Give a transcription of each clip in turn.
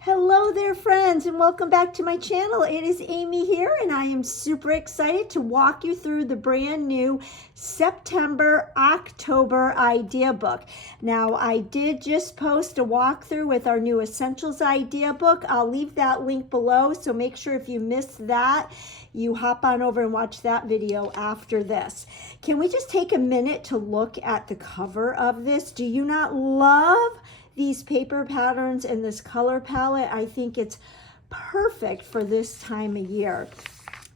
Hello there, friends, and welcome back to my channel. It is Amy here, and I am super excited to walk you through the brand new September-October idea book. Now, I did just post a walkthrough with our new Essentials idea book. I'll leave that link below, so make sure if you missed that, you hop on over and watch that video after this. Can we just take a minute to look at the cover of this? Do you not love these paper patterns and this color palette? I think it's perfect for this time of year.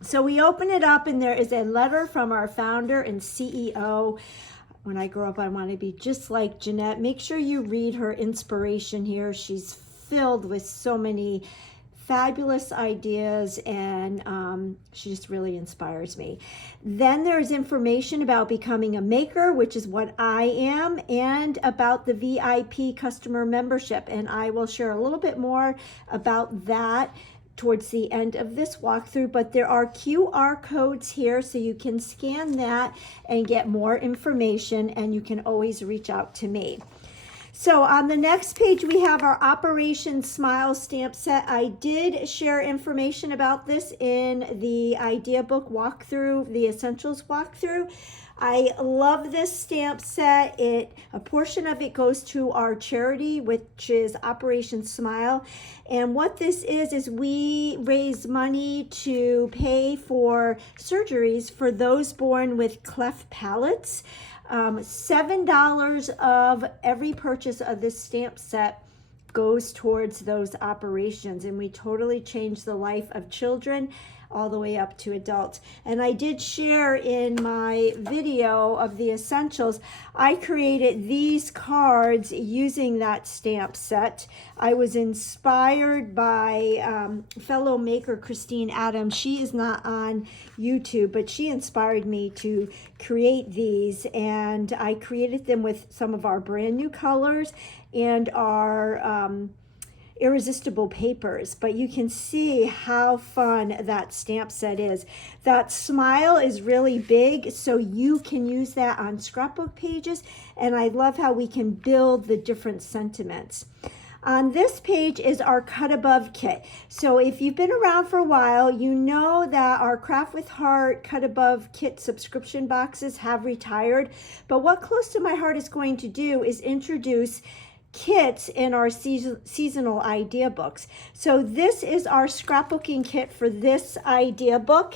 So we open it up and there is a letter from our founder and CEO. When I grow up, I want to be just like Jeanette. Make sure you read her inspiration here. She's filled with so many fabulous ideas, and she just really inspires me. Then there's information about becoming a maker, which is what I am, and about the VIP customer membership. And I will share a little bit more about that towards the end of this walkthrough, but there are QR codes here so you can scan that and get more information, and you can always reach out to me. So on the next page, we have our Operation Smile stamp set. I did share information about this in the idea book walkthrough, the Essentials walkthrough. I love this stamp set. A portion of it goes to our charity, which is Operation Smile. And what this is we raise money to pay for surgeries for those born with cleft palates. $7 of every purchase of this stamp set goes towards those operations, and we totally change the life of children all the way up to adults. And I did share in my video of the Essentials, I created these cards using that stamp set. I was inspired by fellow maker Christine Adams. She is not on YouTube, but she inspired me to create these, and I created them with some of our brand new colors and our irresistible papers. But you can see how fun that stamp set is. That smile is really big, so you can use that on scrapbook pages, and I love how we can build the different sentiments. On this page is our Cut Above kit. So if you've been around for a while, you know that our Craft with Heart Cut Above kit subscription boxes have retired. But what Close to My Heart is going to do is introduce kits in our seasonal idea books. So this is our scrapbooking kit for this idea book.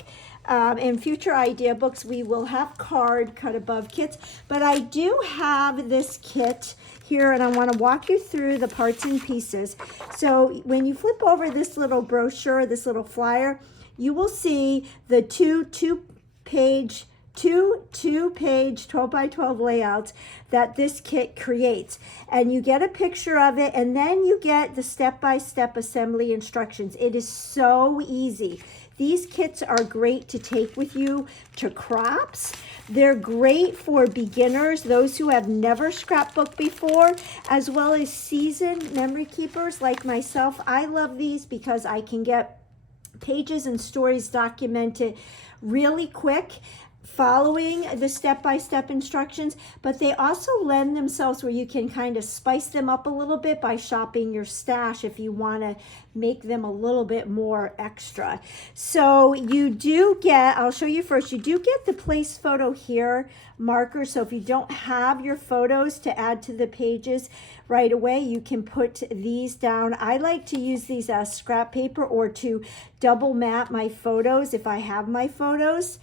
In future idea books, we will have card Cut Above kits, but I do have this kit here, and I want to walk you through the parts and pieces. So when you flip over this little brochure, this little flyer, you will see the two-page 12 by 12 layouts that this kit creates, and you get a picture of it, and then you get the step-by-step assembly instructions. It is so easy. These kits are great to take with you to crops. They're great for beginners, those who have never scrapbooked before, as well as seasoned memory keepers like myself. I love these because I can get pages and stories documented really quick, following the step-by-step instructions, but they also lend themselves where you can kind of spice them up a little bit by shopping your stash if you want to make them a little bit more extra. So you do get, I'll show you first, you do get the place photo here marker. So if you don't have your photos to add to the pages right away, you can put these down. I like to use these as scrap paper or to double map my photos if I have my photos.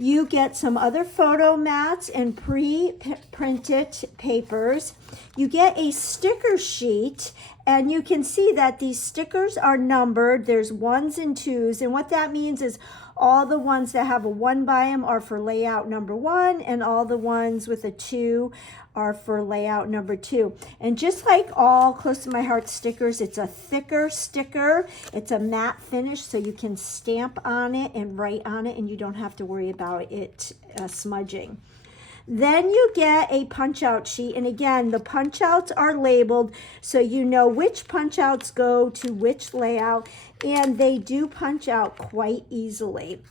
You get some other photo mats and pre-printed papers. You get a sticker sheet, and you can see that these stickers are numbered. There's 1s and 2s, and what that means is all the ones that have a 1 by them are for layout number 1, and all the ones with a 2 are for layout number 2. And just like all Close to My Heart stickers, it's a thicker sticker. It's a matte finish, so you can stamp on it and write on it, and you don't have to worry about it smudging. Then you get a punch out sheet, and again, the punch outs are labeled so you know which punch outs go to which layout, and they do punch out quite easily.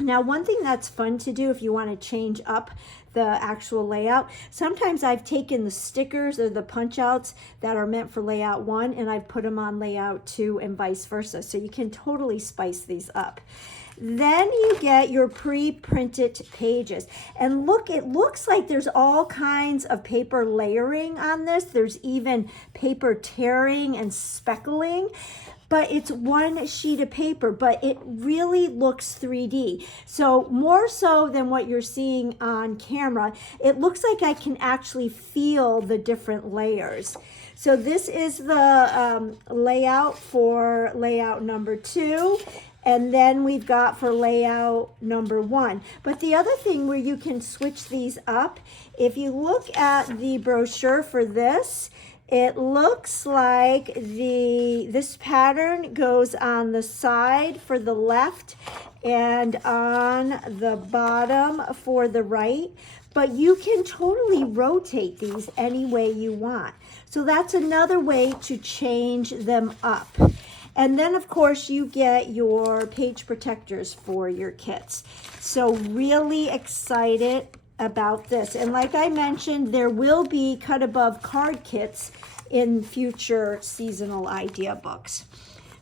Now, one thing that's fun to do if you want to change up the actual layout. Sometimes I've taken the stickers or the punch outs that are meant for layout 1 and I've put them on layout 2 and vice versa. So you can totally spice these up. Then you get your pre-printed pages. And look, it looks like there's all kinds of paper layering on this. There's even paper tearing and speckling. But it's one sheet of paper, but it really looks 3D. So more so than what you're seeing on camera, it looks like I can actually feel the different layers. So this is the layout for layout number 2. And then we've got for layout number 1. But the other thing where you can switch these up, if you look at the brochure for this, it looks like this pattern goes on the side for the left and on the bottom for the right, but you can totally rotate these any way you want. So that's another way to change them up. And then of course you get your page protectors for your kits. So really excited about this. And like I mentioned, there will be cut above card kits in future seasonal idea books.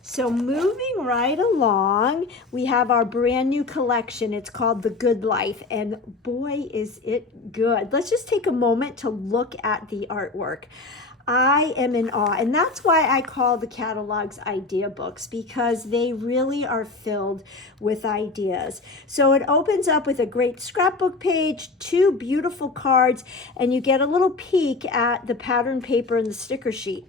So moving right along, we have our brand new collection. It's called The Good Life, and boy, is it good. Let's just take a moment to look at the artwork. I am in awe, and that's why I call the catalogs idea books, because they really are filled with ideas. So it opens up with a great scrapbook page, 2 beautiful cards, and you get a little peek at the pattern paper and the sticker sheet.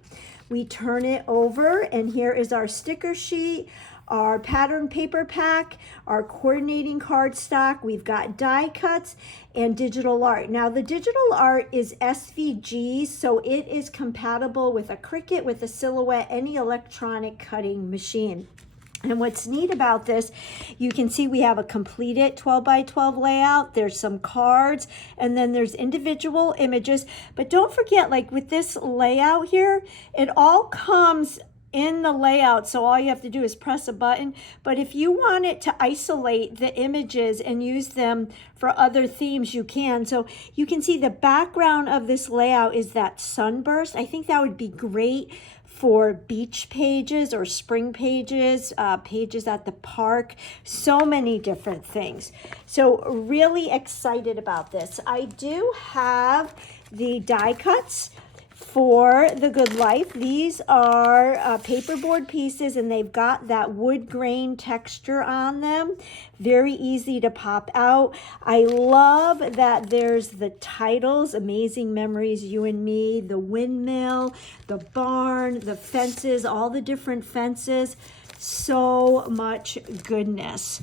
We turn it over, and here is our sticker sheet, our pattern paper pack, our coordinating cardstock. We've got die cuts and digital art. Now the digital art is SVG, so it is compatible with a Cricut, with a Silhouette, any electronic cutting machine. And what's neat about this, you can see we have a completed 12 by 12 layout. There's some cards, and then there's individual images. But don't forget, like with this layout here, it all comes in the layout, so all you have to do is press a button. But if you want it to isolate the images and use them for other themes, you can. So you can see the background of this layout is that sunburst. I think that would be great for beach pages or spring pages, pages at the park, so many different things. So really excited about this. I do have the die cuts for The Good Life. These are paperboard pieces, and they've got that wood grain texture on them. Very easy to pop out. I love that there's the titles, Amazing Memories, You and Me, the windmill, the barn, the fences, all the different fences. So much goodness.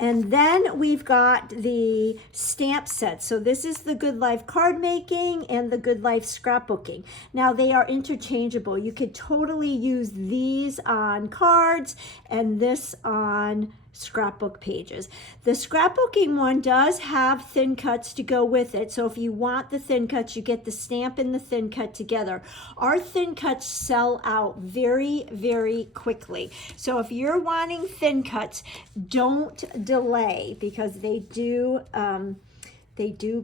And then we've got the stamp set. So this is the Good Life card making and the Good Life scrapbooking. Now they are interchangeable. You could totally use these on cards and this on scrapbook pages. The scrapbooking one does have thin cuts to go with it. So if you want the thin cuts, you get the stamp and the thin cut together. Our thin cuts sell out very, very quickly. So if you're wanting thin cuts, don't delay, because they do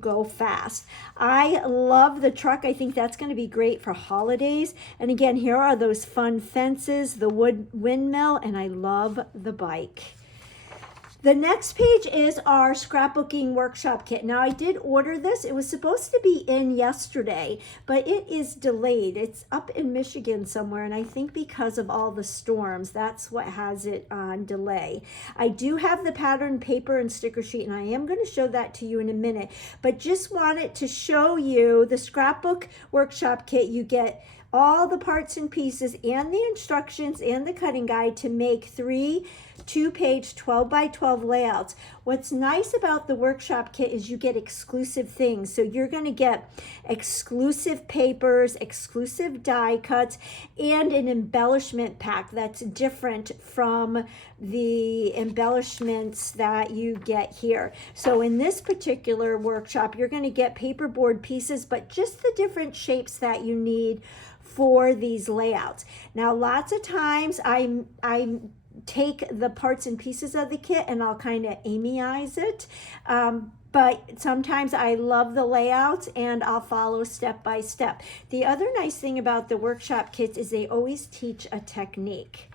go fast. I love the truck. I think that's going to be great for holidays. And again, here are those fun fences, the wood windmill, and I love the bike. The next page is our scrapbooking workshop kit. Now I did order this. It was supposed to be in yesterday, but it is delayed. It's up in Michigan somewhere, and I think because of all the storms, that's what has it on delay. I do have the pattern paper and sticker sheet, and I am going to show that to you in a minute, but just wanted to show you the scrapbook workshop kit. You get all the parts and pieces and the instructions and the cutting guide to make 3 2-page 12 by 12 layouts. What's nice about the workshop kit is you get exclusive things. So you're going to get exclusive papers, exclusive die cuts, and an embellishment pack that's different from the embellishments that you get here. So in this particular workshop, you're going to get paperboard pieces, but just the different shapes that you need for these layouts. Now, lots of times I take the parts and pieces of the kit and I'll kind of Amyize it. but sometimes I love the layouts and I'll follow step by step. The other nice thing about the workshop kits is they always teach a technique.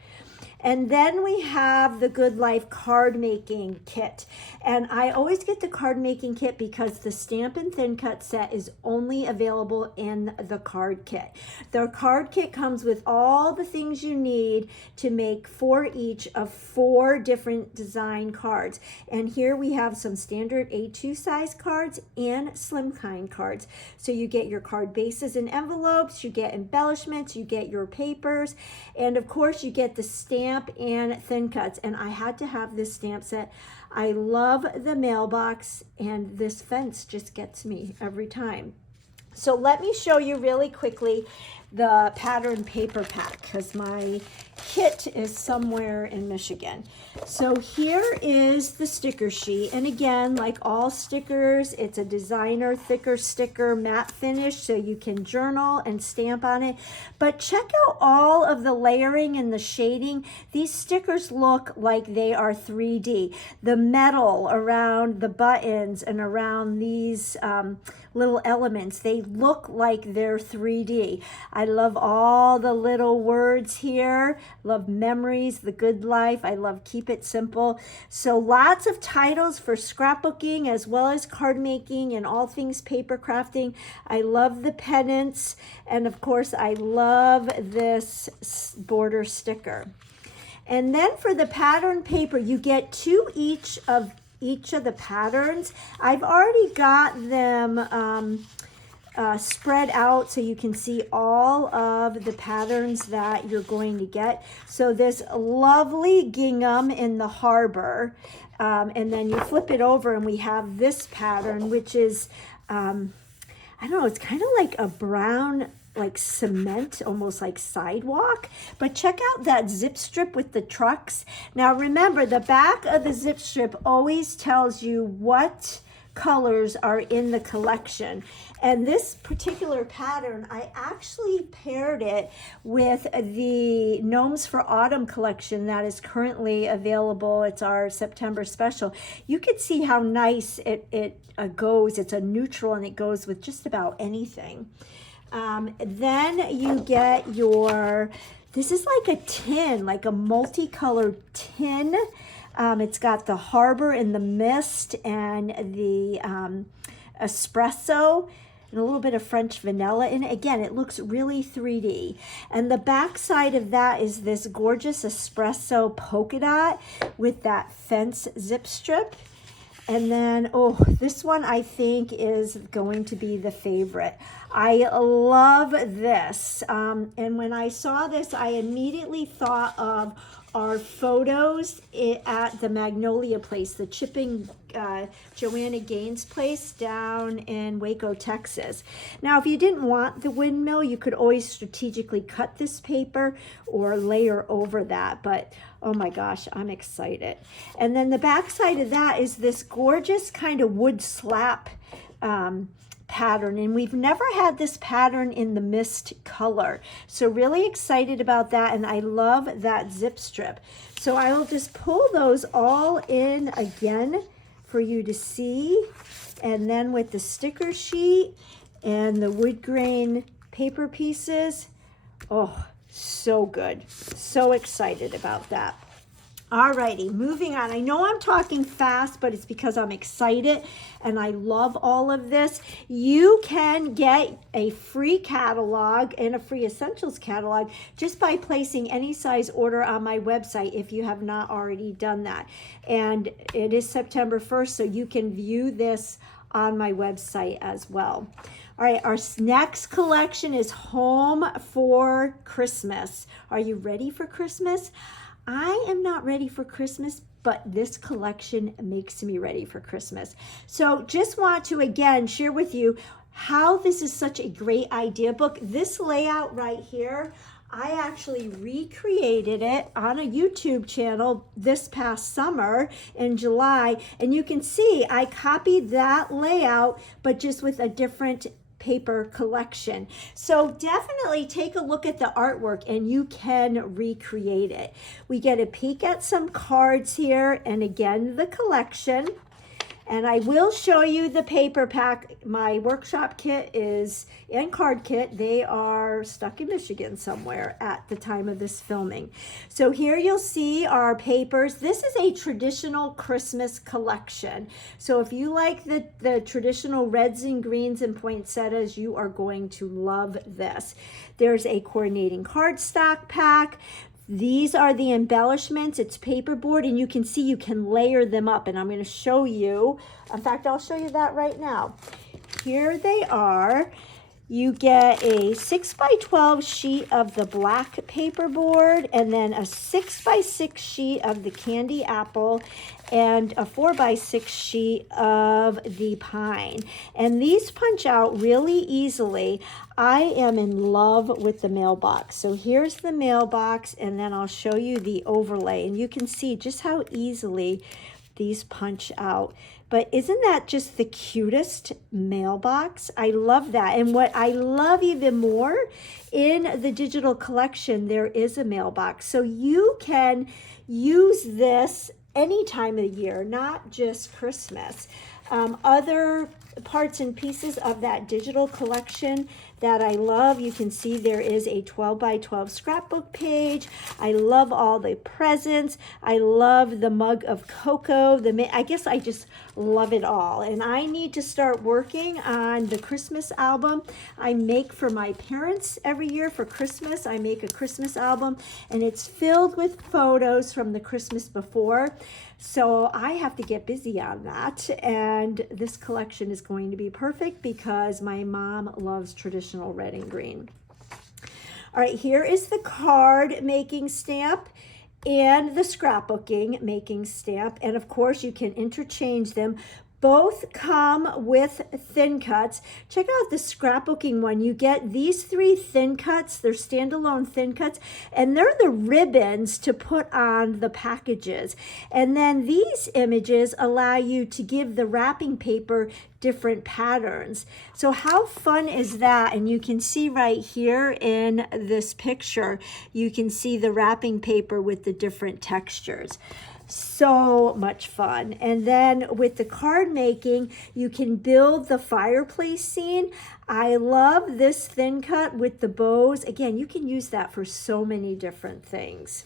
And then we have the Good Life card making kit. And I always get the card making kit because the Stampin' Thin Cut set is only available in the card kit. The card kit comes with all the things you need to make 4 each of 4 different design cards. And here we have some standard A2 size cards and slim kind cards. So you get your card bases and envelopes, you get embellishments, you get your papers, and of course you get the stamp and thin cuts. And I had to have this stamp set. I love the mailbox, and this fence just gets me every time. So let me show you really quickly the pattern paper pack, because my kit is somewhere in Michigan. So here is the sticker sheet, and again, like all stickers, it's a designer thicker sticker, matte finish, so you can journal and stamp on it. But check out all of the layering and the shading. These stickers look like they are 3D. The metal around the buttons and around these little elements, they look like they're 3D. I love all the little words here. Love memories, the good life. I love keep it simple. So lots of titles for scrapbooking as well as card making and all things paper crafting. I love the pennants. And of course, I love this border sticker. And then for the pattern paper, you get 2 each of the patterns. I've already got them spread out so you can see all of the patterns that you're going to get. So this lovely gingham in the harbor, and then you flip it over and we have this pattern, which is, I don't know, it's kind of like a brown, like cement, almost like sidewalk. But check out that zip strip with the trucks. Now remember, the back of the zip strip always tells you what colors are in the collection. And this particular pattern, I actually paired it with the Gnomes for Autumn collection that is currently available. It's our September special. You can see how nice it goes. It's a neutral and it goes with just about anything. Then you get your, this is like a tin, like a multicolored tin. It's got the harbor and the mist and the espresso and a little bit of French vanilla in it. Again, it looks really 3D. And the back side of that is this gorgeous espresso polka dot with that fence zip strip. And then, oh, this one I think is going to be the favorite. I love this. And when I saw this, I immediately thought of our photos at the Magnolia place, the Chipping Joanna Gaines place down in Waco, Texas. Now, if you didn't want the windmill, you could always strategically cut this paper or layer over that. But oh my gosh, I'm excited. And then the back side of that is this gorgeous kind of wood slap pattern, and we've never had this pattern in the mist color, so really excited about that. And I love that zip strip, so I will just pull those all in again for you to see. And then with the sticker sheet and the wood grain paper pieces, oh, so good, so excited about that. Alrighty, moving on. I know I'm talking fast, but it's because I'm excited and I love all of this. You can get a free catalog and a free essentials catalog just by placing any size order on my website if you have not already done that. And it is September 1st, so you can view this on my website as well. All right, our next collection is Home for Christmas. Are you ready for Christmas? I am not ready for Christmas, but this collection makes me ready for Christmas. So just want to again share with you how this is such a great idea book. This layout right here, I actually recreated it on a YouTube channel this past summer in July. And you can see I copied that layout, but just with a different paper collection. So definitely take a look at the artwork and you can recreate it. We get a peek at some cards here, and again the collection. And I will show you the paper pack. My workshop kit is, and card kit, they are stuck in Michigan somewhere at the time of this filming. So here you'll see our papers. This is a traditional Christmas collection. So if you like the traditional reds and greens and poinsettias, you are going to love this. There's a coordinating cardstock pack. These are the embellishments. It's paperboard, and you can see you can layer them up, and I'm going to show you. In fact, I'll show you that right now. Here they are. You get a 6x12 sheet of the black paperboard, and then a 6x6 sheet of the candy apple, and a 4x6 sheet of the pine. And these punch out really easily. I am in love with the mailbox. So here's the mailbox, and then I'll show you the overlay, and you can see just how easily these punch out. But isn't that just the cutest mailbox? I love that. And what I love even more, in the digital collection, there is a mailbox. So you can use this any time of the year, not just Christmas. Other parts and pieces of that digital collection that I love, you can see there is a 12x12 scrapbook page. I love all the presents. I love the mug of cocoa. I guess I just love it all. And I need to start working on the Christmas album I make for my parents every year for Christmas. I make a Christmas album, and it's filled with photos from the Christmas before. So I have to get busy on that, and this collection is going to be perfect because my mom loves traditional red and green. All right, here is the card making stamp and the scrapbooking making stamp, and of course you can interchange them. Both come with thin cuts. Check out the scrapbooking one. You get these 3 thin cuts. They're standalone thin cuts, and they're the ribbons to put on the packages. And then these images allow you to give the wrapping paper different patterns. So how fun is that? And you can see right here in this picture, you can see the wrapping paper with the different textures. So much fun. And then with the card making, you can build the fireplace scene. I love this thin cut with the bows. Again, you can use that for so many different things.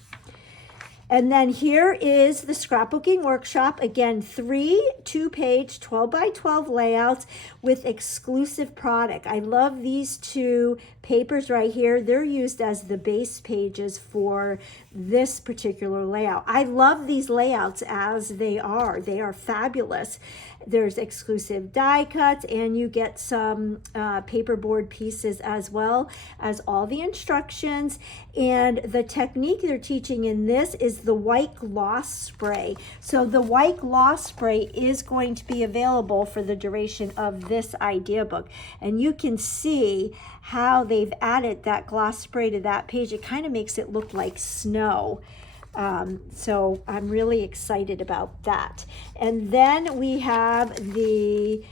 And then here is the scrapbooking workshop. Again, 3 2-page 12x12 layouts with exclusive product. I love these 2 papers right here. They're used as the base pages for this particular layout. I love these layouts as they are. They are fabulous. There's exclusive die cuts, and you get some paperboard pieces as well as all the instructions. And the technique they're teaching in this is the white gloss spray. So the white gloss spray is going to be available for the duration of this idea book. And you can see how they've added that gloss spray to that page. It kind of makes it look like snow. So I'm really excited about that. And then we have the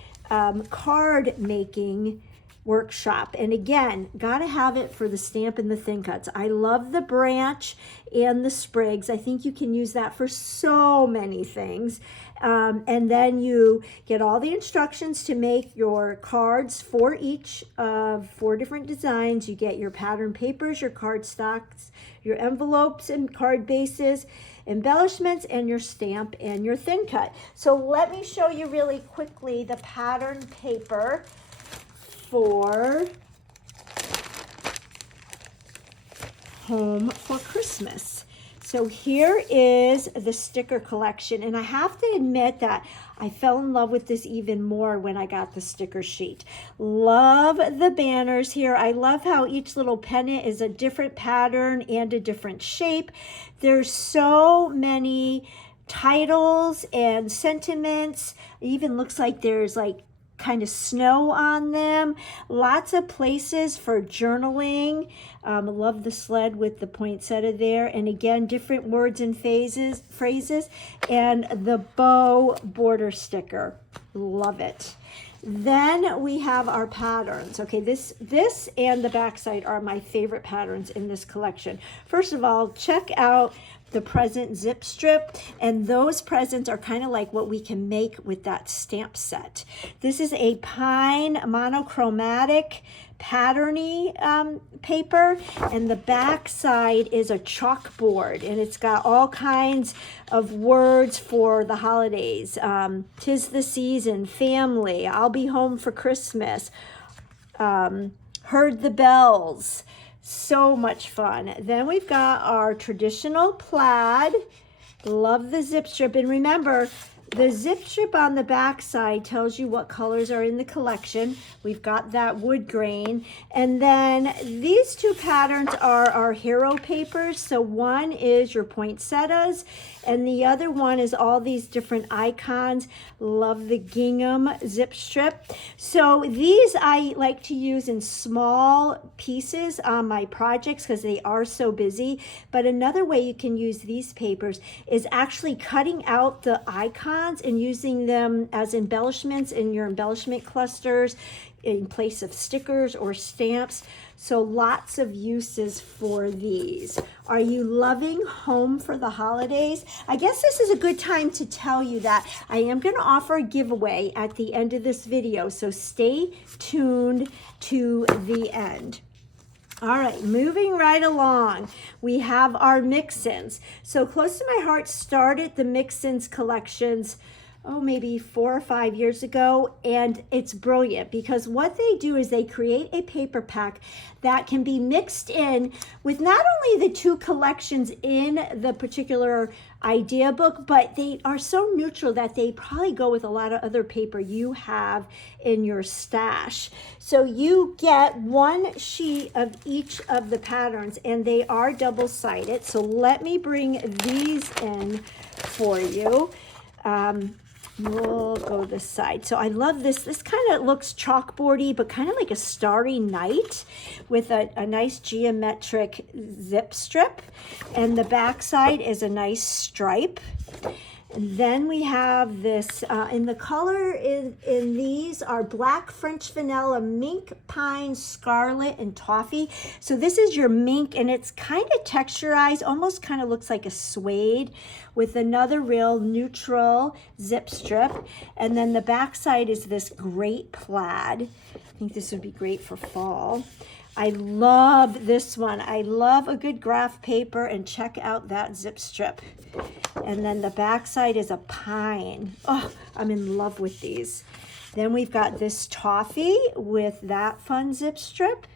card making workshop. And again, gotta have it for the stamp and the thin cuts. I love the branch and the sprigs. I think you can use that for so many things. And then you get all the instructions to make your cards for each of 4 different designs. You get your pattern papers, your card stocks, your envelopes and card bases, embellishments, and your stamp and your thin cut. So let me show you really quickly the pattern paper for Home for Christmas. So here is the sticker collection, and I have to admit that I fell in love with this even more when I got the sticker sheet. Love the banners here. I love how each little pennant is a different pattern and a different shape. There's so many titles and sentiments. It even looks like there's like kind of snow on them. Lots of places for journaling. Love the sled with the poinsettia there. And again, different words and phrases. And the bow border sticker. Love it. Then we have our patterns. Okay, this and the backside are my favorite patterns in this collection. First of all, check out the present zip strip, and those presents are kind of like what we can make with that stamp set. This is a pine monochromatic patterny paper, and the back side is a chalkboard, and it's got all kinds of words for the holidays. 'Tis the season, family, I'll be home for Christmas, heard the bells. So much fun. Then we've got our traditional plaid. Love the zip strip. And remember, the zip strip on the back side tells you what colors are in the collection. We've got that wood grain. And then these two patterns are our hero papers. So one is your poinsettias, and the other one is all these different icons. Love the gingham zip strip. So these I like to use in small pieces on my projects because they are so busy. But another way you can use these papers is actually cutting out the icons and using them as embellishments in your embellishment clusters in place of stickers or stamps. So lots of uses for these. Are you loving home for the holidays? I guess this is a good time to tell you that I am going to offer a giveaway at the end of this video. So stay tuned to the end. All right, moving right along, we have our mix-ins. So Close to My Heart started the mix-ins collections, maybe 4 or 5 years ago, and it's brilliant because what they do is they create a paper pack that can be mixed in with not only the two collections in the particular idea book, but they are so neutral that they probably go with a lot of other paper you have in your stash. So you get one sheet of each of the patterns, and they are double-sided. So let me bring these in for you. We'll go this side. So I love this. This kind of looks chalkboardy, but kind of like a starry night with a nice geometric zip strip. And the back side is a nice stripe. And then we have this, in the color in these are black French vanilla, mink, pine, scarlet, and toffee. So this is your mink, and it's kind of texturized, almost kind of looks like a suede with another real neutral zip strip. And then the back side is this great plaid. I think this would be great for fall. I love this one. I love a good graph paper, and check out that zip strip. And then the back side is a pine. Oh, I'm in love with these. Then we've got this toffee with that fun zip strip.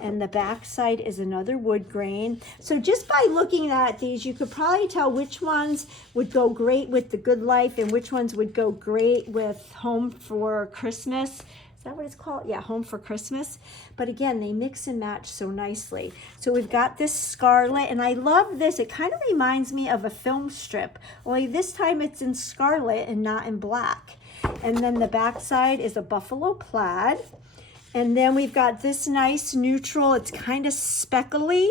And the back side is another wood grain. So just by looking at these, you could probably tell which ones would go great with the Good Life and which ones would go great with Home for Christmas. Is that what it's called? Yeah, Home for Christmas. But again, they mix and match so nicely. So we've got this scarlet, and I love this. It kind of reminds me of a film strip, only this time it's in scarlet and not in black. And then the back side is a buffalo plaid. And then we've got this nice neutral, it's kind of speckly,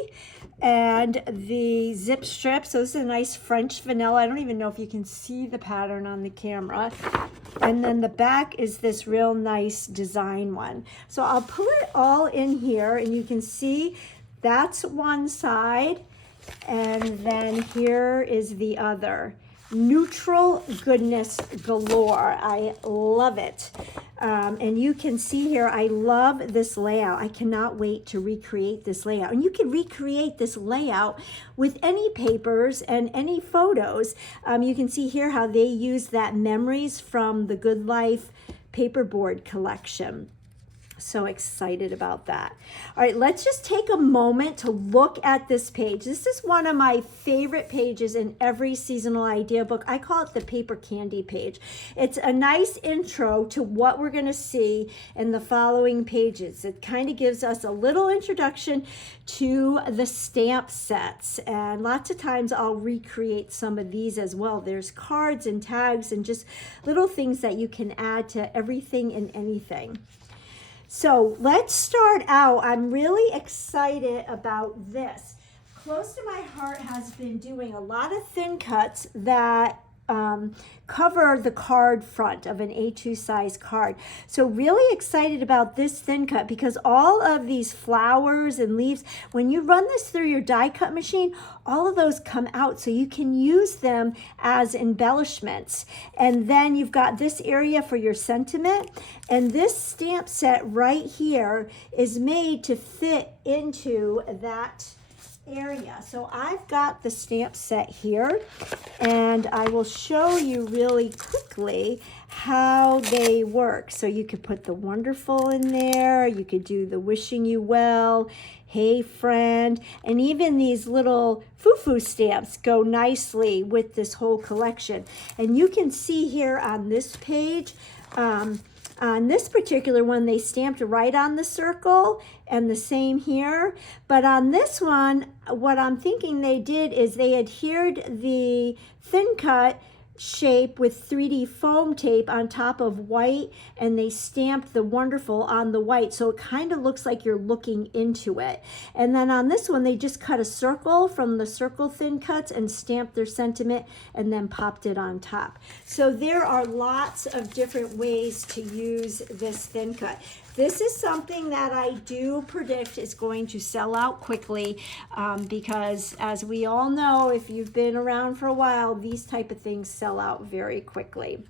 and the zip strip. So this is a nice French vanilla. I don't even know if you can see the pattern on the camera. And then the back is this real nice design one. So I'll put it all in here, and you can see that's one side, and then here is the other. Neutral goodness galore. I love it. And you can see here, I love this layout. I cannot wait to recreate this layout. And you can recreate this layout with any papers and any photos. You can see here how they use that memories from the Good Life paperboard collection. So excited about that. All right, let's just take a moment to look at this page. This is one of my favorite pages in every seasonal idea book. I call it the paper candy page. It's a nice intro to what we're going to see in the following pages. It kind of gives us a little introduction to the stamp sets, and lots of times I'll recreate some of these as well. There's cards and tags and just little things that you can add to everything and anything. So let's start out. I'm really excited about this. Close to My Heart has been doing a lot of thin cuts that cover the card front of an A2 size card. So really excited about this thin cut because all of these flowers and leaves, when you run this through your die cut machine, all of those come out so you can use them as embellishments. And then you've got this area for your sentiment, and this stamp set right here is made to fit into that area. So I've got the stamp set here, and I will show you really quickly how they work. So you could put the wonderful in there, you could do the wishing you well, hey friend, and even these little foo-foo stamps go nicely with this whole collection. And you can see here on this page, on this particular one, they stamped right on the circle, and the same here. But on this one, what I'm thinking they did is they adhered the thin cut shape with 3D foam tape on top of white, and they stamped the wonderful on the white, so it kind of looks like you're looking into it. And then on this one, they just cut a circle from the circle thin cuts and stamped their sentiment and then popped it on top. So there are lots of different ways to use this thin cut. This is something that I do predict is going to sell out quickly because, as we all know, if you've been around for a while, these type of things sell out very quickly.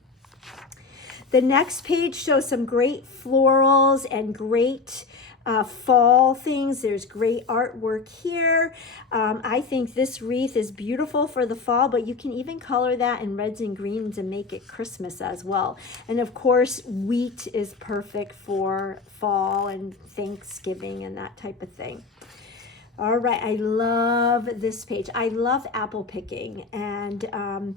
The next page shows some great florals and great fall things. There's great artwork here. I think this wreath is beautiful for the fall, but you can even color that in reds and greens and make it Christmas as well. And of course, wheat is perfect for fall and Thanksgiving and that type of thing. All right, I love this page. I love apple picking, and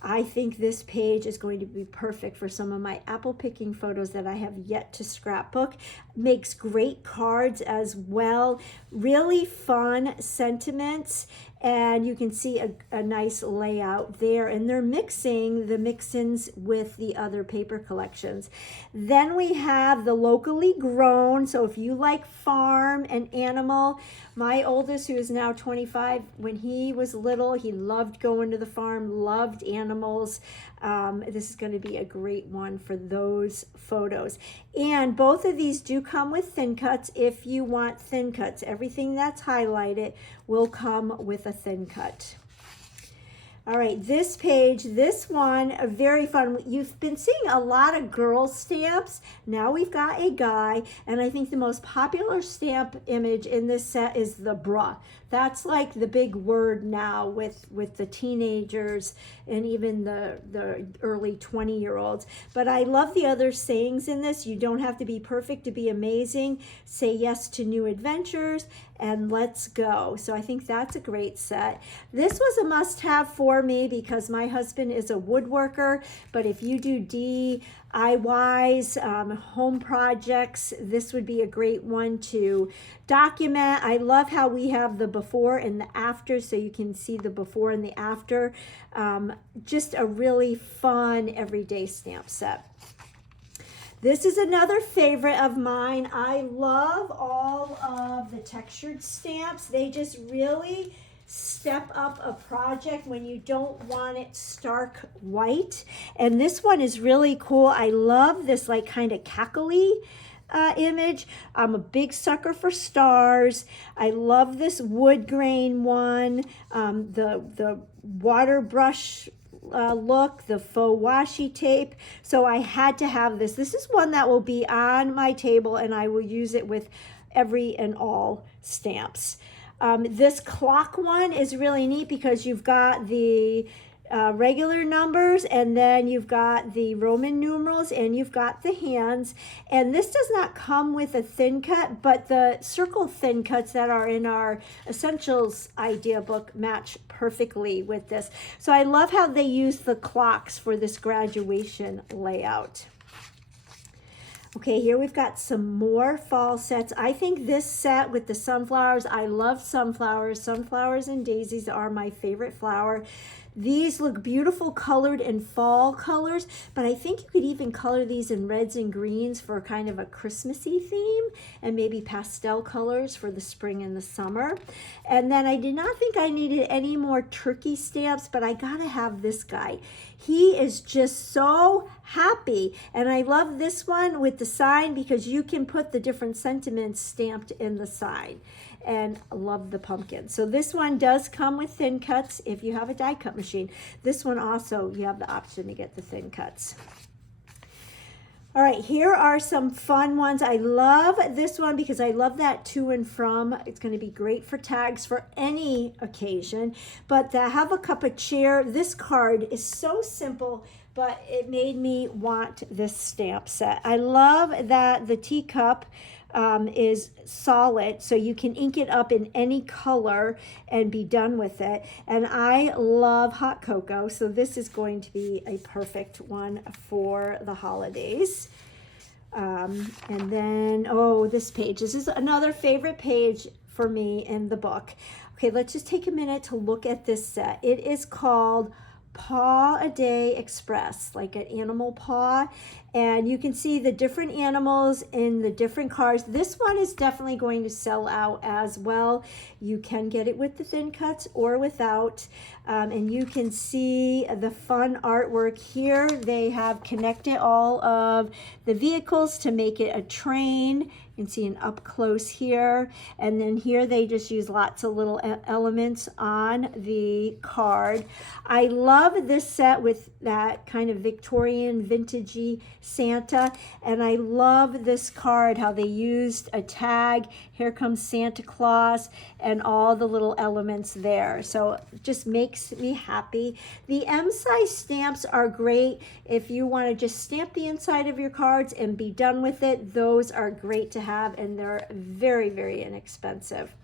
I think this page is going to be perfect for some of my apple picking photos that I have yet to scrapbook. Makes great cards as well. Really fun sentiments, and you can see a nice layout there, and they're mixing the mix-ins with the other paper collections. Then we have the locally grown, so if you like farm and animal, my oldest, who is now 25, when he was little, he loved going to the farm, loved animals. This is going to be a great one for those photos. And both of these do come with thin cuts if you want thin cuts. Everything that's highlighted will come with a thin cut. All right, this page, this one, very fun. You've been seeing a lot of girl stamps. Now we've got a guy, and I think the most popular stamp image in this set is the bruh. That's like the big word now with the teenagers and even the early 20-year-olds. But I love the other sayings in this. You don't have to be perfect to be amazing. Say yes to new adventures, and let's go. So I think that's a great set. This was a must-have for me because my husband is a woodworker, but if you do DIYs, home projects, this would be a great one to document. I love how we have the before and the after, so you can see the before and the after. Just a really fun everyday stamp set. This is another favorite of mine. I love all of the textured stamps. They just really step up a project when you don't want it stark white. And this one is really cool. I love this like kind of cackly image. I'm a big sucker for stars. I love this wood grain one, the water brush look, the faux washi tape. So I had to have this. This is one that will be on my table, and I will use it with every and all stamps. This clock one is really neat because you've got the regular numbers, and then you've got the Roman numerals, and you've got the hands. And this does not come with a thin cut, but the circle thin cuts that are in our Essentials idea book match perfectly with this. So I love how they use the clocks for this graduation layout. Okay, here we've got some more fall sets. I think this set with the sunflowers, I love sunflowers. Sunflowers and daisies are my favorite flower. These look beautiful colored in fall colors, but I think you could even color these in reds and greens for kind of a Christmassy theme, and maybe pastel colors for the spring and the summer. And then I did not think I needed any more turkey stamps, but I gotta have this guy. He is just so happy. And I love this one with the sign because you can put the different sentiments stamped in the sign. And I love the pumpkin. So this one does come with thin cuts if you have a die cut machine. This one also, you have the option to get the thin cuts. All right, here are some fun ones. I love this one because I love that to and from. It's going to be great for tags for any occasion. But the Have a Cup of Cheer, this card is so simple, but it made me want this stamp set. I love that the teacup is solid, so you can ink it up in any color and be done with it. And I love hot cocoa, so this is going to be a perfect one for the holidays. And then, oh, this page. This is another favorite page for me in the book. Okay, let's just take a minute to look at this set. It is called Paw a Day Express, like an animal paw. And you can see the different animals in the different cards. This one is definitely going to sell out as well. You can get it with the thin cuts or without. And you can see the fun artwork here. They have connected all of the vehicles to make it a train. You can see an up close here. And then here they just use lots of little elements on the card. I love this set with that kind of Victorian vintagey Santa, and I love this card, how they used a tag, here comes Santa Claus, and all the little elements there. So it just makes me happy. The M-size stamps are great if you want to just stamp the inside of your cards and be done with it. Those are great to have, and they're very, very inexpensive.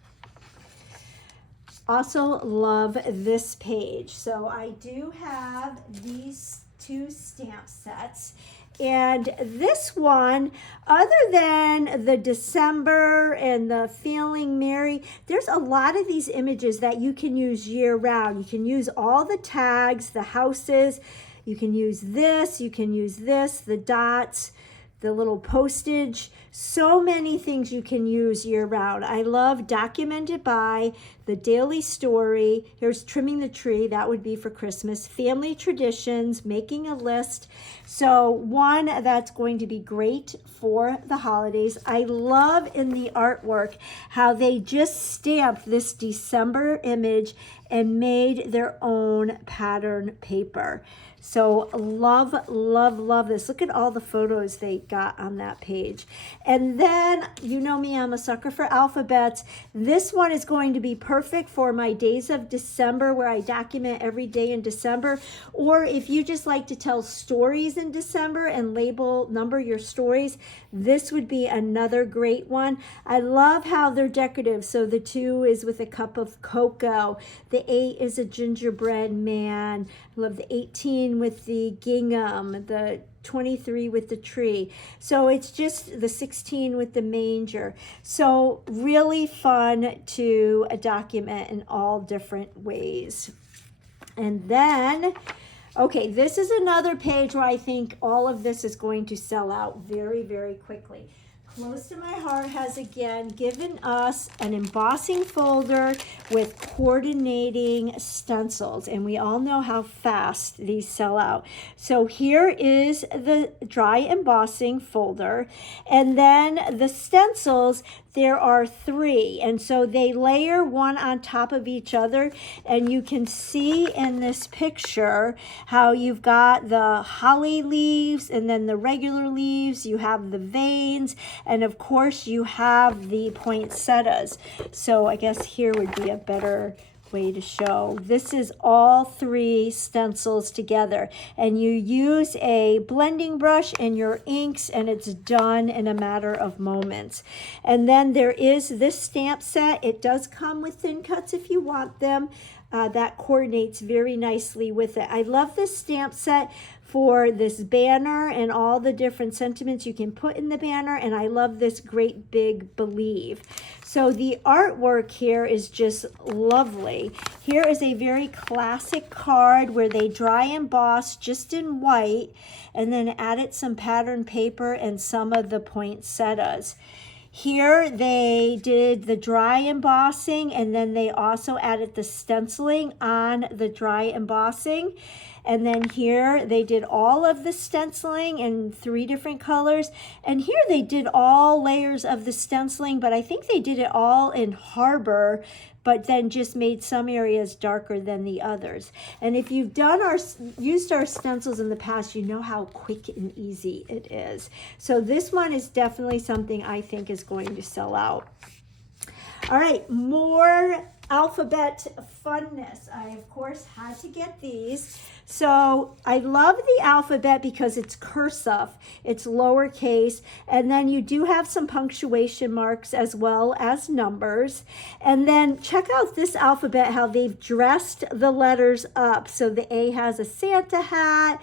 Also love this page. So I do have these two stamp sets. And this one, other than the December and the Feeling Merry, there's a lot of these images that you can use year round. You can use all the tags, the houses. You can use this, the dots, the little postage. So many things you can use year round. I love Documented By, The Daily Story. Here's Trimming the Tree. That would be for Christmas. Family Traditions, Making a List. So one that's going to be great for the holidays. I love in the artwork how they just stamped this December image and made their own pattern paper. So love, love, love this. Look at all the photos they got on that page. And then, you know me, I'm a sucker for alphabets. This one is going to be perfect for my days of December, where I document every day in December. Or if you just like to tell stories in December and number your stories, this would be another great one. I love how they're decorative. So the 2 is with a cup of cocoa. The 8 is a gingerbread man. I love the 18 with the gingham, the 23 with the tree. So it's just the 16 with the manger. So really fun to document in all different ways. And then, okay, this is another page where I think all of this is going to sell out very, very quickly. Close to My Heart has again given us an embossing folder with coordinating stencils, and we all know how fast these sell out. So here is the dry embossing folder, and then the stencils, there are 3, and so they layer one on top of each other, and you can see in this picture how you've got the holly leaves and then the regular leaves, you have the veins, and of course you have the poinsettias. So I guess here would be a better way to show. This is all 3 stencils together, and you use a blending brush and your inks, and it's done in a matter of moments. And then there is this stamp set. It does come with thin cuts if you want them. That coordinates very nicely with it. I love this stamp set for this banner and all the different sentiments you can put in the banner. And I love this great big believe. So the artwork here is just lovely. Here is a very classic card where they dry emboss just in white and then added some pattern paper and some of the poinsettias. Here they did the dry embossing and then they also added the stenciling on the dry embossing. And then here they did all of the stenciling in 3 different colors. And here they did all layers of the stenciling, but I think they did it all in Harbor, but then just made some areas darker than the others. And if you've used our stencils in the past, you know how quick and easy it is. So this one is definitely something I think is going to sell out. All right, more alphabet funness. I, of course, had to get these. So I love the alphabet because it's cursive, it's lowercase, and then you do have some punctuation marks as well as numbers. And then check out this alphabet, how they've dressed the letters up. So the A has a Santa hat.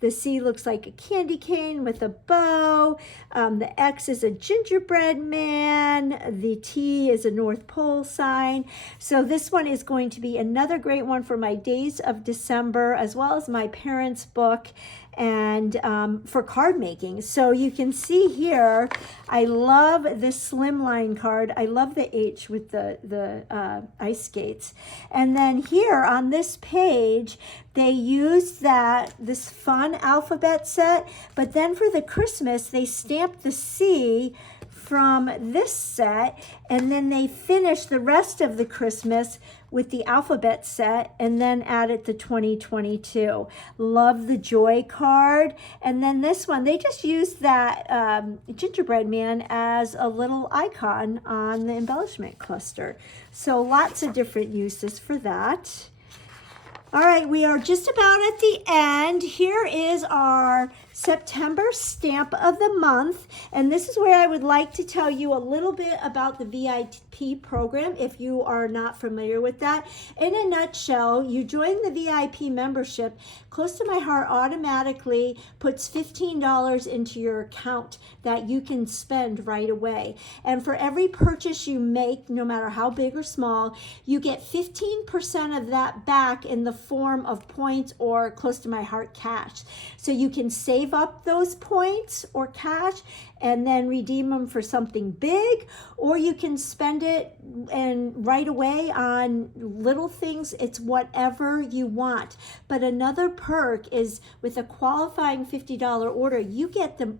The C looks like a candy cane with a bow. The X is a gingerbread man. The T is a North Pole sign. So this one is going to be another great one for my Days of December, as well as my parents' book and for card making. So you can see here, I love this slimline card. I love the H with the ice skates. And then here on this page, they used this fun alphabet set, but then for the Christmas, they stamped the C from this set, and then they finished the rest of the Christmas with the alphabet set and then added the 2022. Love the joy card. And then this one, they just used that gingerbread man as a little icon on the embellishment cluster. So lots of different uses for that. All right, we are just about at the end. Here is our September stamp of the month. And this is where I would like to tell you a little bit about the VIP program if you are not familiar with that. In a nutshell, you join the VIP membership, Close to My Heart automatically puts $15 into your account that you can spend right away. And for every purchase you make, no matter how big or small, you get 15% of that back in the form of points or Close to My Heart cash. So you can save up those points or cash and then redeem them for something big, or you can spend it and right away on little things. It's whatever you want. But another perk is with a qualifying $50 order, you get the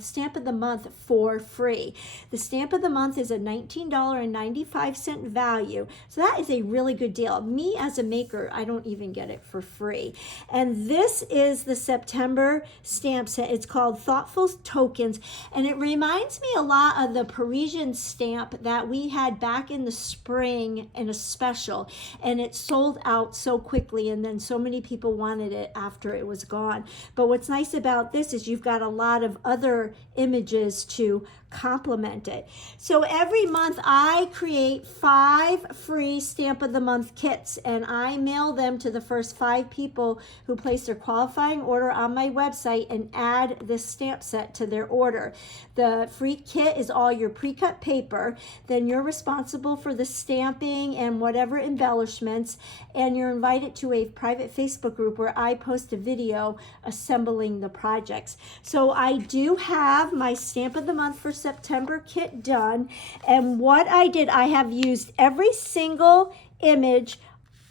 stamp of the month for free. The stamp of the month is a $19.95 value. So that is a really good deal. Me as a maker, I don't even get it for free. And this is the September stamp set. It's called Thoughtful Tokens. And it reminds me a lot of the Parisian stamp that we had back in the spring in a special. And it sold out so quickly. And then so many people wanted it after it was gone. But what's nice about this is you've got a lot of other images to complement it. So every month I create 5 free stamp of the month kits, and I mail them to the first 5 people who place their qualifying order on my website and add this stamp set to their order. The free kit is all your pre-cut paper. Then you're responsible for the stamping and whatever embellishments, and you're invited to a private Facebook group where I post a video assembling the projects. So I do have my stamp of the month for September kit done, and what I did, I have used every single image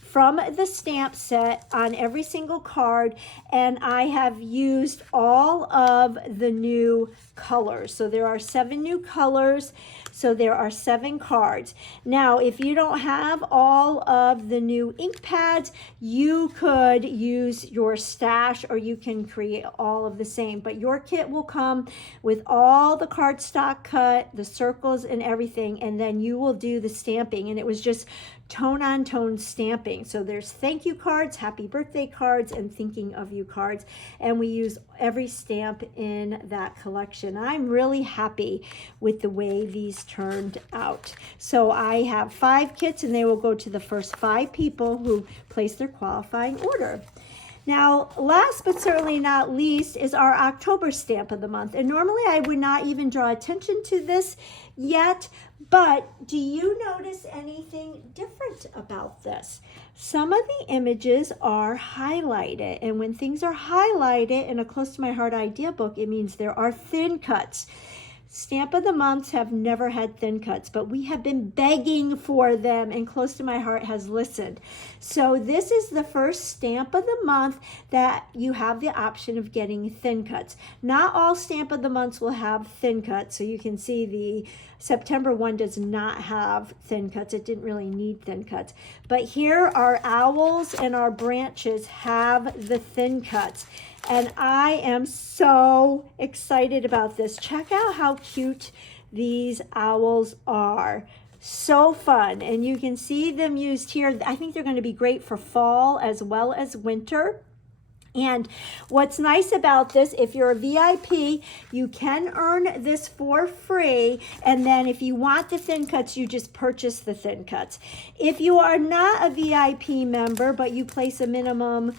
from the stamp set on every single card, and I have used all of the new colors. So there are 7 new colors, so there are 7 cards. Now, if you don't have all of the new ink pads, you could use your stash, or you can create all of the same. But your kit will come with all the cardstock cut, the circles and everything, and then you will do the stamping. And it was just tone-on-tone stamping. So there's thank you cards, happy birthday cards, and thinking of you cards. And we use every stamp in that collection. I'm really happy with the way these turned out. So I have 5 kits, and they will go to the first 5 people who place their qualifying order. Now, last but certainly not least is our October stamp of the month. And normally I would not even draw attention to this yet, but do you notice anything different about this? Some of the images are highlighted, and when things are highlighted in a Close to My Heart idea book, it means there are thin cuts. Stamp of the months have never had thin cuts, but we have been begging for them, and Close to My Heart has listened. So this is the first stamp of the month that you have the option of getting thin cuts. Not all stamp of the months will have thin cuts, so you can see the September one does not have thin cuts. It didn't really need thin cuts. But here our owls and our branches have the thin cuts. And I am so excited about this. Check out how cute these owls are. So fun. And you can see them used here. I think they're going to be great for fall as well as winter. And what's nice about this, if you're a VIP, you can earn this for free. And then if you want the thin cuts, you just purchase the thin cuts. If you are not a VIP member, but you place a minimum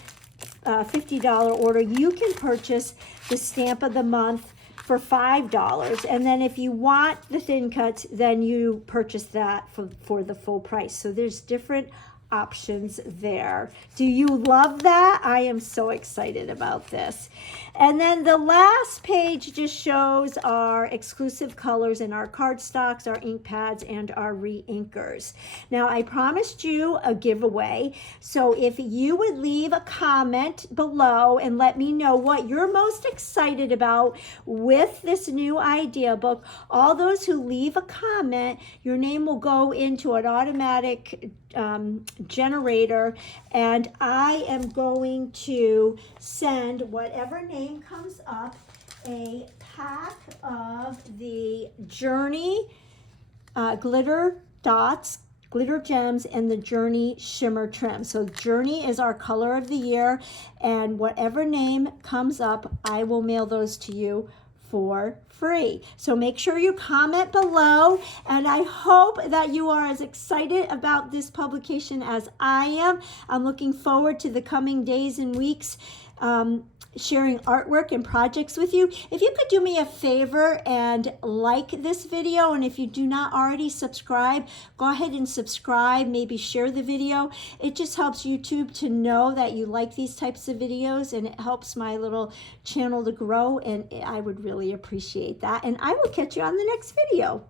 $50 order, you can purchase the stamp of the month for $5. And then if you want the thin cuts, then you purchase that for the full price. So there's different options there. Do you love that? I am so excited about this. And then the last page just shows our exclusive colors in our cardstocks, our ink pads, and our re-inkers. Now, I promised you a giveaway. So if you would leave a comment below and let me know what you're most excited about with this new idea book, all those who leave a comment, your name will go into an automatic generator, and I am going to send whatever name comes up a pack of the Journey glitter dots, glitter gems, and the Journey shimmer trim. So Journey is our color of the year, and whatever name comes up, I will mail those to you for free. So make sure you comment below, and I hope that you are as excited about this publication as I am. I'm looking forward to the coming days and weeks sharing artwork and projects with you. If you could do me a favor and like this video, and if you do not already subscribe, go ahead and subscribe, maybe share the video. It just helps YouTube to know that you like these types of videos, and it helps my little channel to grow, and I would really appreciate that. And I will catch you on the next video.